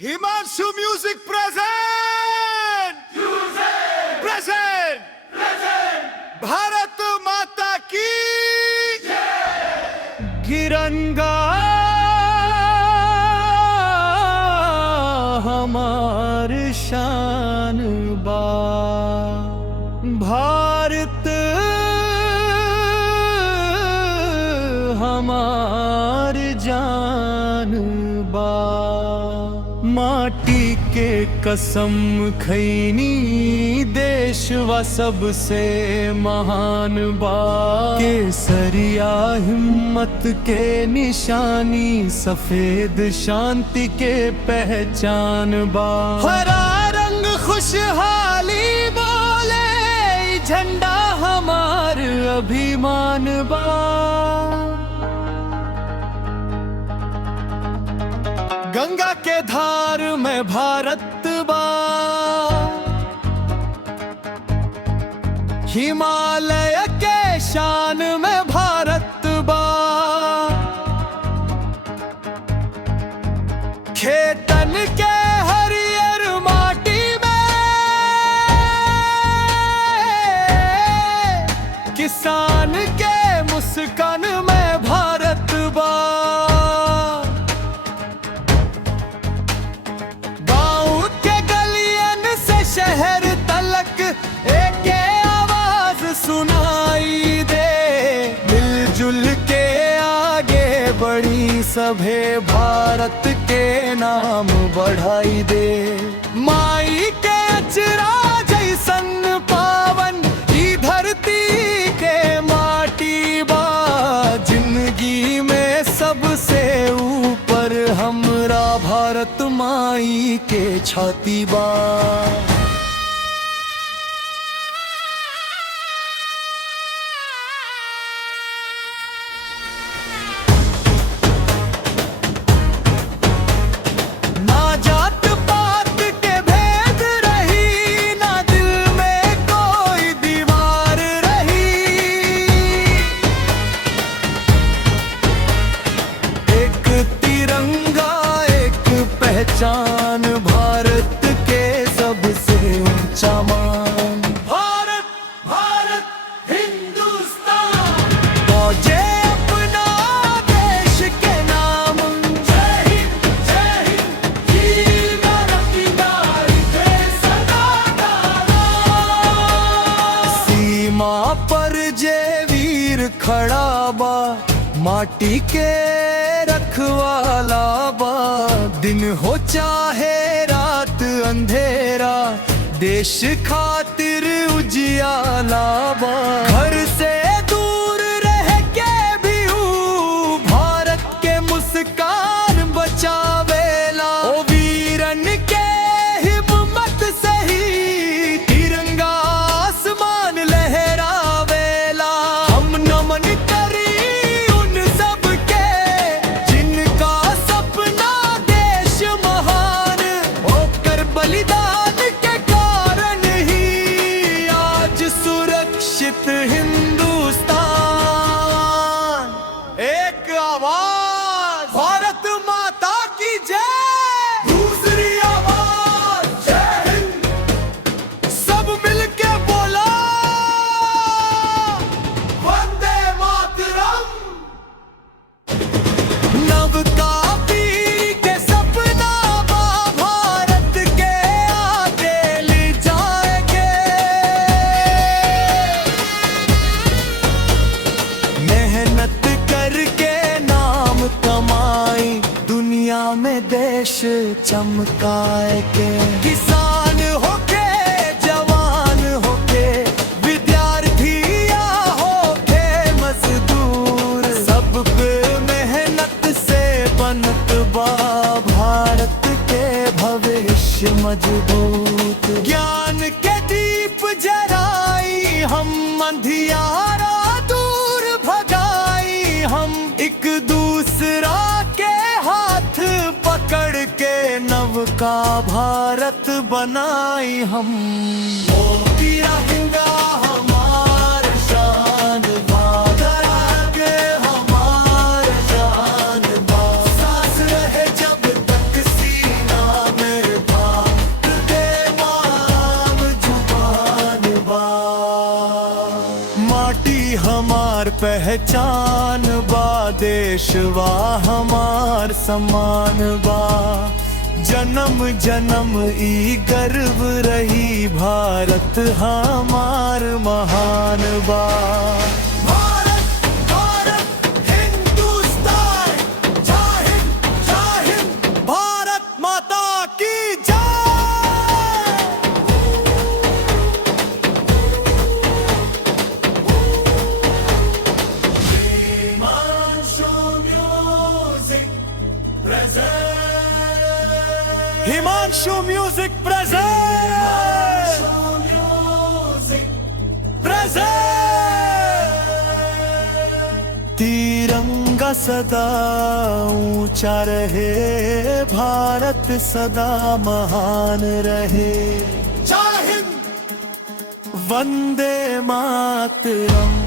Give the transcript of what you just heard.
Himanshu music present present Bharat माता की तिरंगा हमार शान बा भारत हमार जान बा माटी के कसम खैनी देशवा सबसे महान बा केसरिया हिम्मत के निशानी सफेद शांति के पहचान बा हरा रंग खुशहाली बोले झंडा हमार अभिमान बा गंगा के धार में भारत बा हिमालय के शान में भारत बा खेतन के हरियर माटी में किसान के मुस्कान में भारत बा शहर तलक एक आवाज सुनाई दे मिलजुल के आगे बढ़ी सभे भारत के नाम बढ़ाई दे माई के अचरा जैसन पावन ई धरती के माटी बा जिंदगी में सबसे ऊपर हमरा भारत माई के छाती बा पहचान भारत के सबसे ऊंचा मान भारत भारत हिंदुस्तान फौजे अपना देश के नाम जय हिंद वीर की गाड़ी पे सदा सीमा पर जे वीर खड़ा बा माटी के रखवाला बा दिन हो चाहे रात अंधेरा देश खातिर उजियाला बा घर से दूर रह के भी भारत के मुस्कान बचावेला ओ वीरन के हिम्मत सही तिरंगा आसमान लहरावेला हम नमन करी बलिदान के कारण ही आज सुरक्षित हिंदुस्तान एक आवाज भारत माता की जय दूसरी आवाज जय हिंद सब मिलके बोला वंदे मातरम नव का में देश चमकाए के किसान होके जवान होके विद्यार्थी या होके मजदूर सब पे मेहनत से बनत बा भारत के भविष्य मजबूत ज्ञान के दीप जराई हम अंधियारा दूर भगाई हम एक दूसरा पकड़ के नव का भारत बनाई हम ओ तिरंगा हमार शान के हमार शान सांस रहे जब तक सीना पहचान बा, देशवा हमार समान बा। जन्म जन्म ई गर्व रही, भारत हमार महान बा। भारत भारत हिंदुस्तान, जय हिंद जय हिंद, भारत माता की जय। Himanshu music present, Himanshu music present. तिरंगा सदा ऊंचा रहे, भारत सदा महान रहे। जय हिंद, वंदे मातरम।